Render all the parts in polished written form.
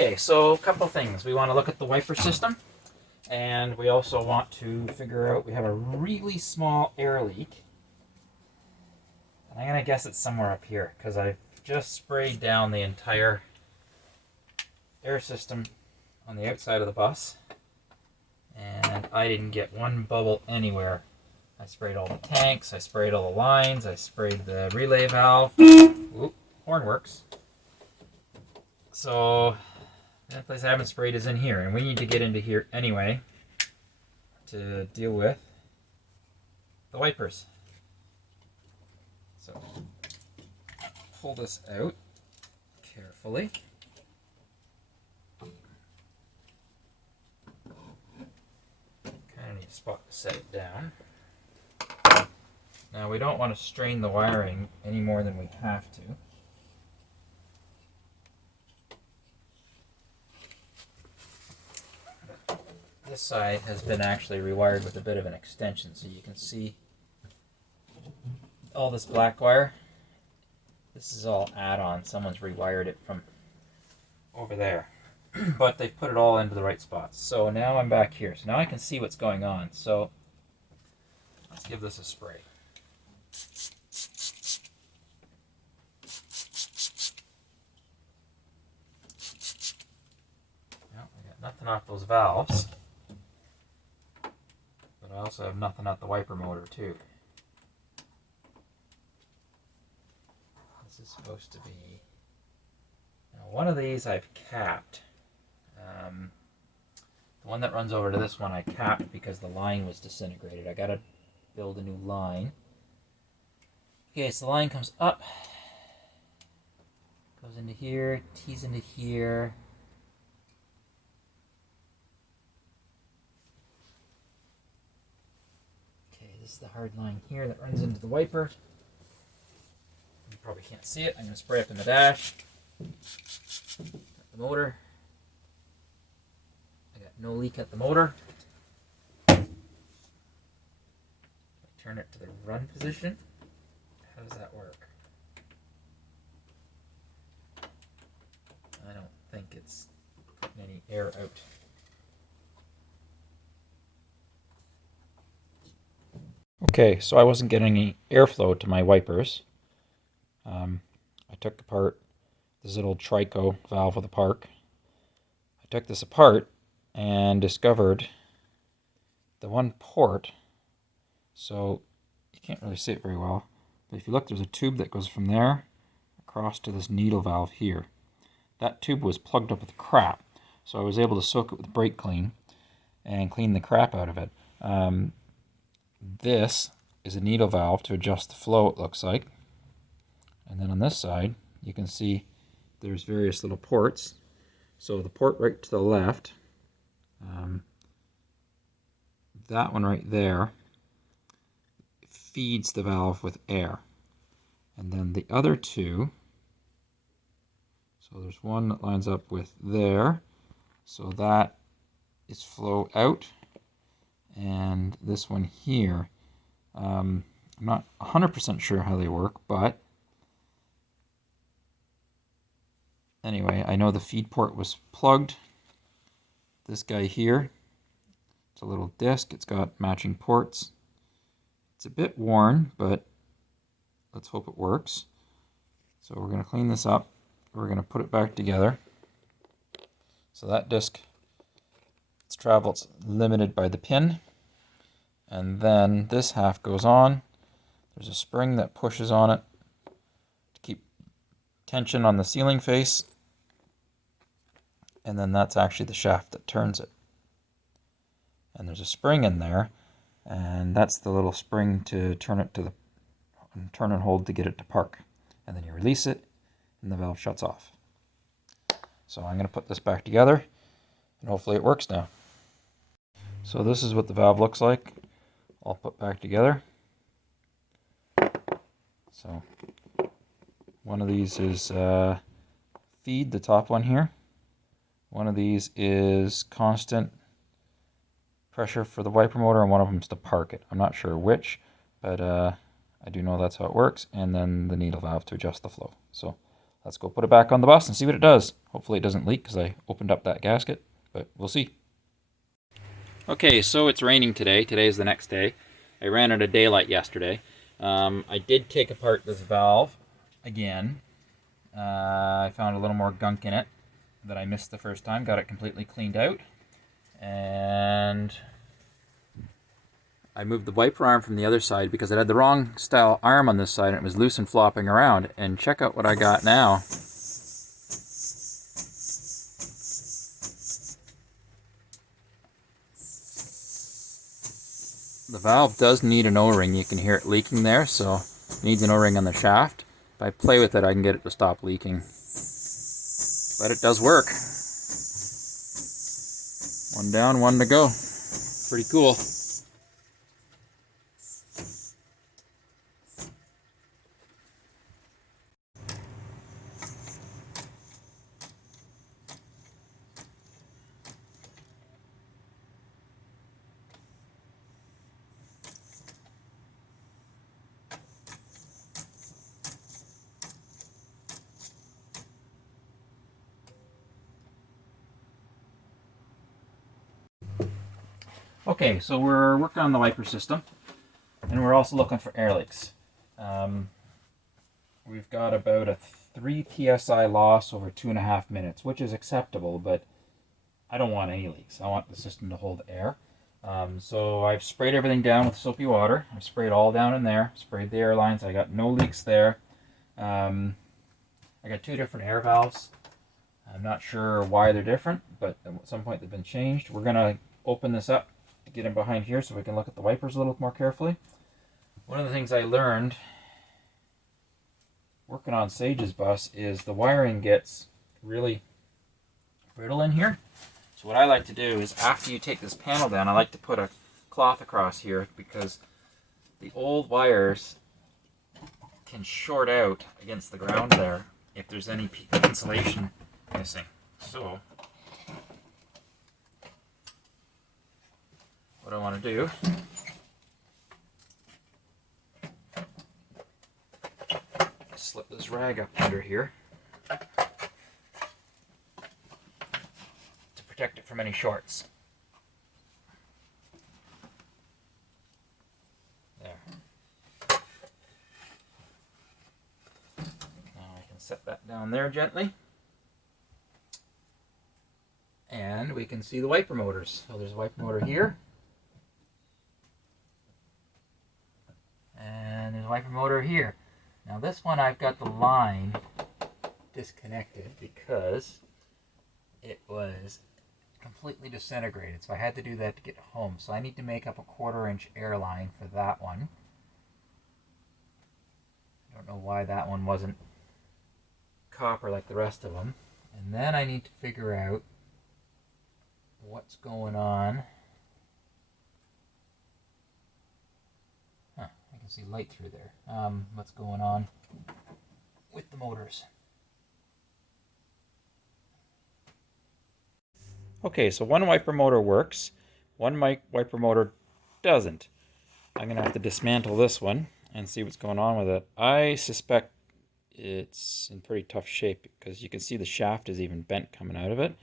Okay, so a couple of things. We want to look at the wiper system, and we also want to figure out, we have a really small air leak. And I'm going to guess it's somewhere up here, because I've just sprayed down the entire air system on the outside of the bus, and I didn't get one bubble anywhere. I sprayed all the tanks, I sprayed all the lines, I sprayed the relay valve. Oop, horn works. So the only place I haven't sprayed is in here, and we need to get into here anyway to deal with the wipers. So pull this out carefully. Kind of need a spot to set it down. Now we don't want to strain the wiring any more than we have to. This side has been actually rewired with a bit of an extension, so you can see all this black wire. This is all add-on. Someone's rewired it from over there. But they've put it all into the right spots. So now I'm back here. So now I can see what's going on. So let's give this a spray. Well, I got nothing off those valves. But I also have nothing out the wiper motor too. This is supposed to be... Now one of these I've capped. The one that runs over to this one I capped because the line was disintegrated. I gotta build a new line. Okay, so the line comes up, goes into here, tees into here. Okay, this is the hard line here that runs into the wiper. You probably can't see it. I'm going to spray up in the dash. The motor. I got no leak at the motor. Turn it to the run position. How does that work? I don't think it's putting any air out. Okay, so I wasn't getting any airflow to my wipers. I took apart this little trico valve of the park. I took this apart and discovered the one port. So you can't really see it very well. But if you look, there's a tube that goes from there across to this needle valve here. That tube was plugged up with crap, so I was able to soak it with brake clean and clean the crap out of it. This is a needle valve to adjust the flow, it looks like. And then on this side, you can see there's various little ports. So the port right to the left, that one right there, feeds the valve with air. And then the other two, so there's one that lines up with there, so that is flow out. And this one here, I'm not 100% sure how they work, but anyway, I know the feed port was plugged. This guy here, it's a little disc, it's got matching ports. It's a bit worn, but let's hope it works. So we're going to clean this up. We're going to put it back together. So that disc, its travel, it's limited by the pin. And then this half goes on. There's a spring that pushes on it to keep tension on the sealing face. And then that's actually the shaft that turns it. And there's a spring in there. And that's the little spring to turn it to the turn and hold to get it to park. And then you release it and the valve shuts off. So I'm going to put this back together and hopefully it works now. So this is what the valve looks like, all put back together. So one of these is feed, the top one here. One of these is constant pressure for the wiper motor, and one of them is to park it. I'm not sure which, but I do know that's how it works. And then the needle valve to adjust the flow. So let's go put it back on the bus and see what it does. Hopefully it doesn't leak because I opened up that gasket, but we'll see. Okay, so it's raining today. Today is the next day. I ran out of daylight yesterday. I did take apart this valve again. I found a little more gunk in it that I missed the first time. Got it completely cleaned out. And I moved the wiper arm from the other side because it had the wrong style arm on this side and it was loose and flopping around. And check out what I got now. The valve does need an O-ring. You can hear it leaking there, so it needs an O-ring on the shaft. If I play with it, I can get it to stop leaking. But it does work. One down, one to go. Pretty cool. Okay, so we're working on the wiper system, and we're also looking for air leaks. We've got about a 3 psi loss over 2.5 minutes, which is acceptable, but I don't want any leaks. I want the system to hold air. So I've sprayed everything down with soapy water. I've sprayed all down in there, sprayed the air lines. I got no leaks there. I got 2 different air valves. I'm not sure why they're different, but at some point they've been changed. We're going to open this up to get in behind here so we can look at the wipers a little more carefully. One of the things I learned working on Sage's bus is the wiring gets really brittle in here. So what I like to do is after you take this panel down, I like to put a cloth across here because the old wires can short out against the ground there if there's any insulation missing. So what I want to do is slip this rag up under here to protect it from any shorts. There. Now I can set that down there gently. And we can see the wiper motors. So there's a wiper motor here. And there's a wiper motor here. Now this one I've got the line disconnected because it was completely disintegrated. So I had to do that to get home. So I need to make up a 1/4 inch air line for that one. I don't know why that one wasn't copper like the rest of them. And then I need to figure out what's going on. I can see light through there. What's going on with the motors? Okay, so one wiper motor works, one wiper motor doesn't. I'm gonna have to dismantle this one and see what's going on with it. I suspect it's in pretty tough shape because you can see the shaft is even bent coming out of it.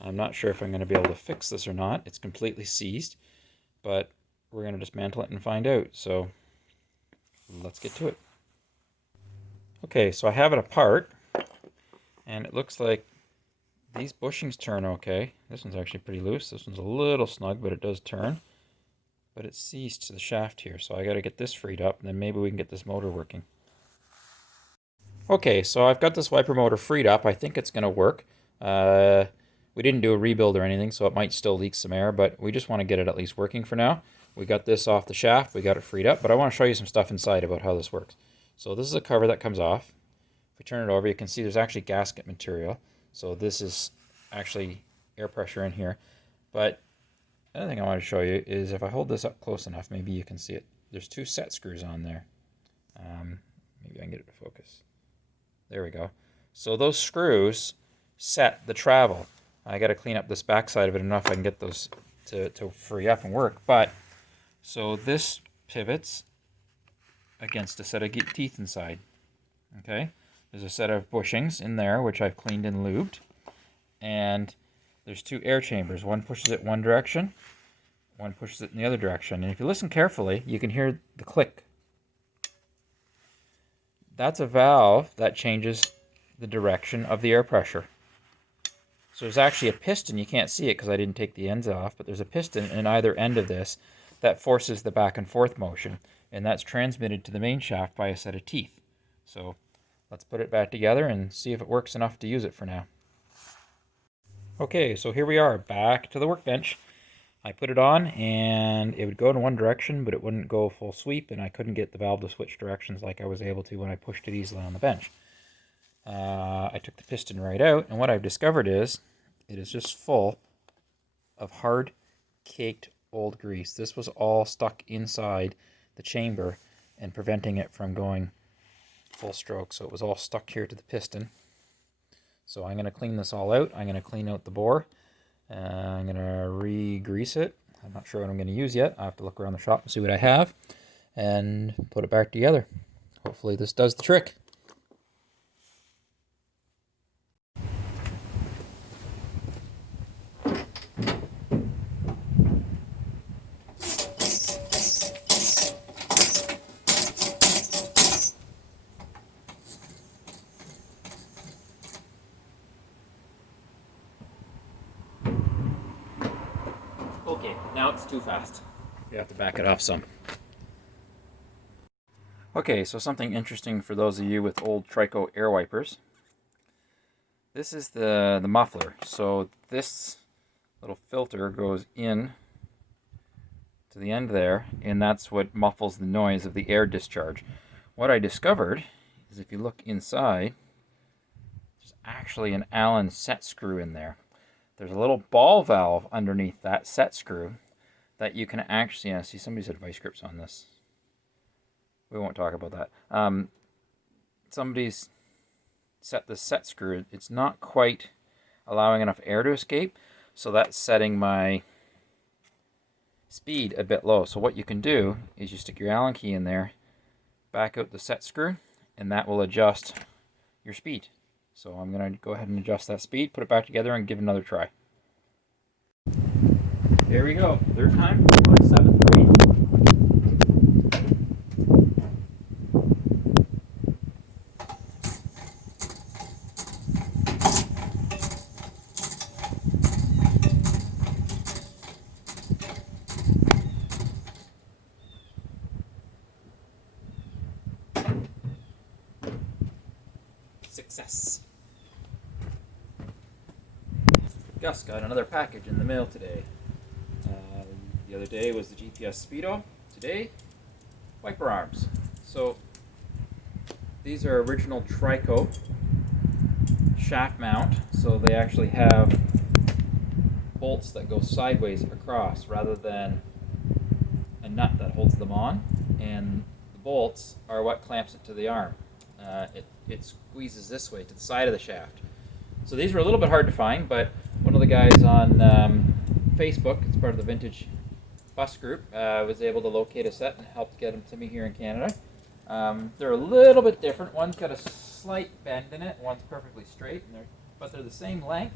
I'm not sure if I'm going to be able to fix this or not. It's completely seized, but we're going to dismantle it and find out. So let's get to it. Okay, so I have it apart, and it looks like these bushings turn okay. This one's actually pretty loose. This one's a little snug, but it does turn. But it's seized to the shaft here, so I got to get this freed up, and then maybe we can get this motor working. Okay, so I've got this wiper motor freed up. I think it's going to work. We didn't do a rebuild or anything, so it might still leak some air, but we just want to get it at least working for now. We got this off the shaft, we got it freed up, but I want to show you some stuff inside about how this works. So this is a cover that comes off. If we turn it over, you can see there's actually gasket material. So this is actually air pressure in here. But another thing I want to show you is if I hold this up close enough, maybe you can see it. There's 2 set screws on there. Maybe I can get it to focus. There we go. So those screws set the travel. I got to clean up this back side of it enough I can get those to free up and work. But so this pivots against a set of teeth inside. Okay, There's a set of bushings in there, which I've cleaned and lubed. And there's 2 air chambers. One pushes it one direction, one pushes it in the other direction. And if you listen carefully, you can hear the click. That's a valve that changes the direction of the air pressure. So there's actually a piston. You can't see it because I didn't take the ends off, but there's a piston in either end of this that forces the back and forth motion, and that's transmitted to the main shaft by a set of teeth. So let's put it back together and see if it works enough to use it for now. Okay, so here we are, back to the workbench. I put it on and it would go in one direction, but it wouldn't go full sweep, and I couldn't get the valve to switch directions like I was able to when I pushed it easily on the bench. I took the piston right out, and what I've discovered is it is just full of hard caked old grease. This was all stuck inside the chamber and preventing it from going full stroke. So it was all stuck here to the piston. So I'm going to clean this all out. I'm going to clean out the bore. I'm going to re-grease it. I'm not sure what I'm going to use yet. I have to look around the shop and see what I have and put it back together. Hopefully this does the trick. Okay, now it's too fast. You have to back it off some. Okay, so something interesting for those of you with old Trico air wipers. This is the muffler. So this little filter goes in to the end there, and that's what muffles the noise of the air discharge. What I discovered is if you look inside, there's actually an Allen set screw in there. There's a little ball valve underneath that set screw that you can actually, see somebody said vice grips on this. We won't talk about that. Somebody's set this set screw. It's not quite allowing enough air to escape, so that's setting my speed a bit low. So what you can do is you stick your Allen key in there, back out the set screw, and that will adjust your speed. So I'm going to go ahead and adjust that speed, put it back together, and give it another try. There we go. Third time, like 7th grade. Success. Gus got another package in the mail today. The other day was the GPS Speedo. Today, wiper arms. So these are original Trico shaft mount. So they actually have bolts that go sideways across rather than a nut that holds them on. And the bolts are what clamps it to the arm. It squeezes this way to the side of the shaft. So these were a little bit hard to find, but one of the guys on Facebook, it's part of the Vintage Bus group, was able to locate a set and helped get them to me here in Canada. They're a little bit different. One's got a slight bend in it, one's perfectly straight, but they're the same length,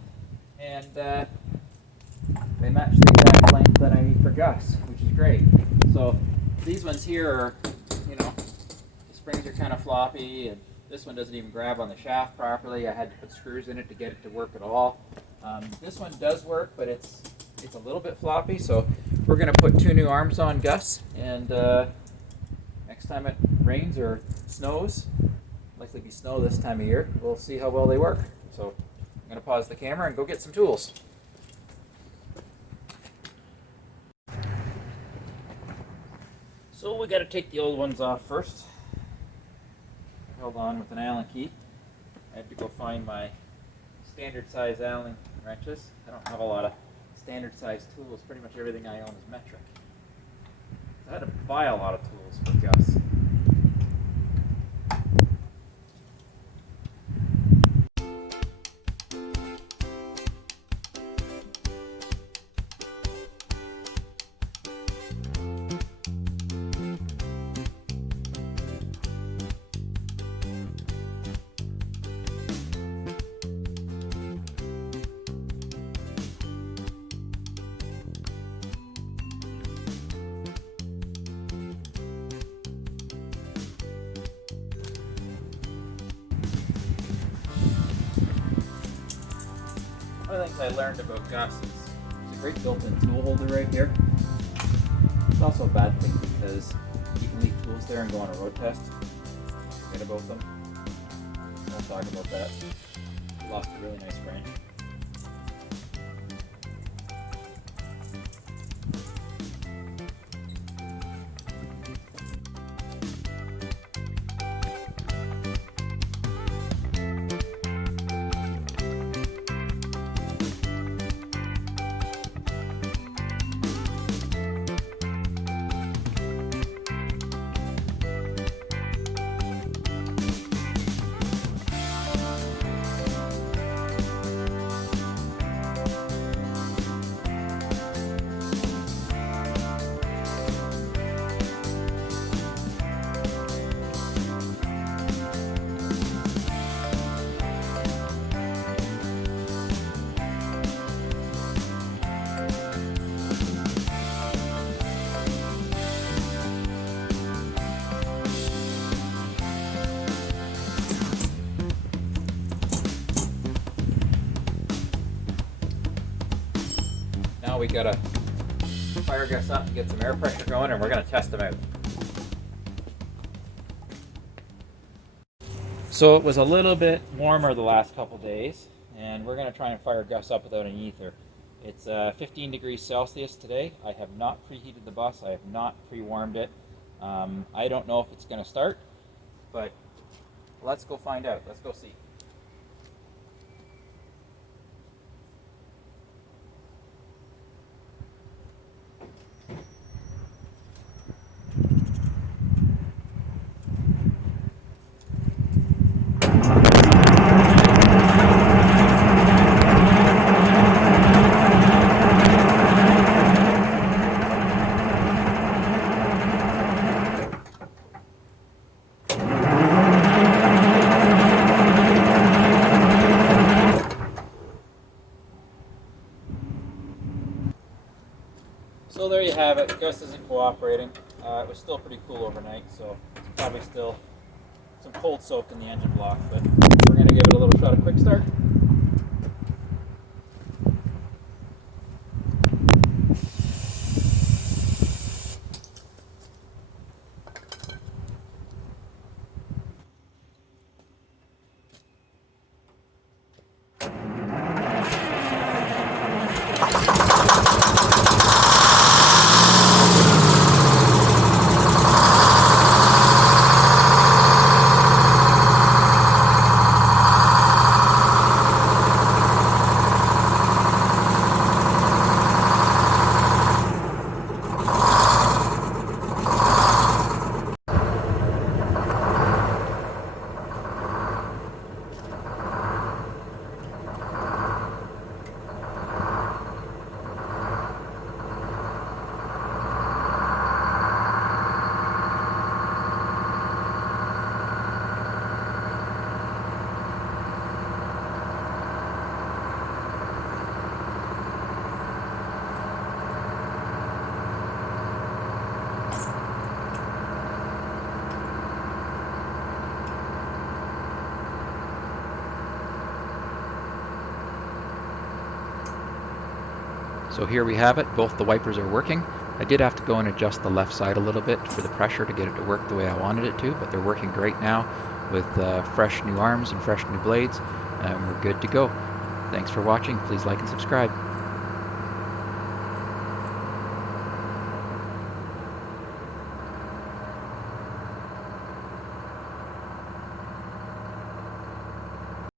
and they match the exact length that I need for Gus, which is great. So these ones here are, the springs are kind of floppy, and this one doesn't even grab on the shaft properly. I had to put screws in it to get it to work at all. This one does work, but it's a little bit floppy, so we're going to put 2 new arms on Gus, and next time it rains or snows, likely be snow this time of year, we'll see how well they work. So I'm going to pause the camera and go get some tools. So we got to take the old ones off first. Held on with an Allen key. I had to go find my standard size Allen wrenches. I don't have a lot of standard size tools. Pretty much everything I own is metric. So I had to buy a lot of tools for Gus. One of the things I learned about Gus is there's a great built-in tool holder right here. It's also a bad thing because you can leave tools there and go on a road test. Forget about them. We'll talk about that. Lost a really nice wrench. Now we gotta fire Gus up and get some air pressure going, and we're gonna test them out. So it was a little bit warmer the last couple days, and we're gonna try and fire Gus up without an ether. It's 15 degrees Celsius today. I have not preheated the bus. I have not pre-warmed it. I don't know if it's gonna start, but let's go find out. Let's go see. So there you have it. Gus isn't cooperating. It was still pretty cool overnight, so it's probably still some cold soak in the engine block, but we're going to give it a little shot of quick start. So here we have it, both the wipers are working. I did have to go and adjust the left side a little bit for the pressure to get it to work the way I wanted it to, but they're working great now with fresh new arms and fresh new blades, and we're good to go. Thanks for watching, please like and subscribe.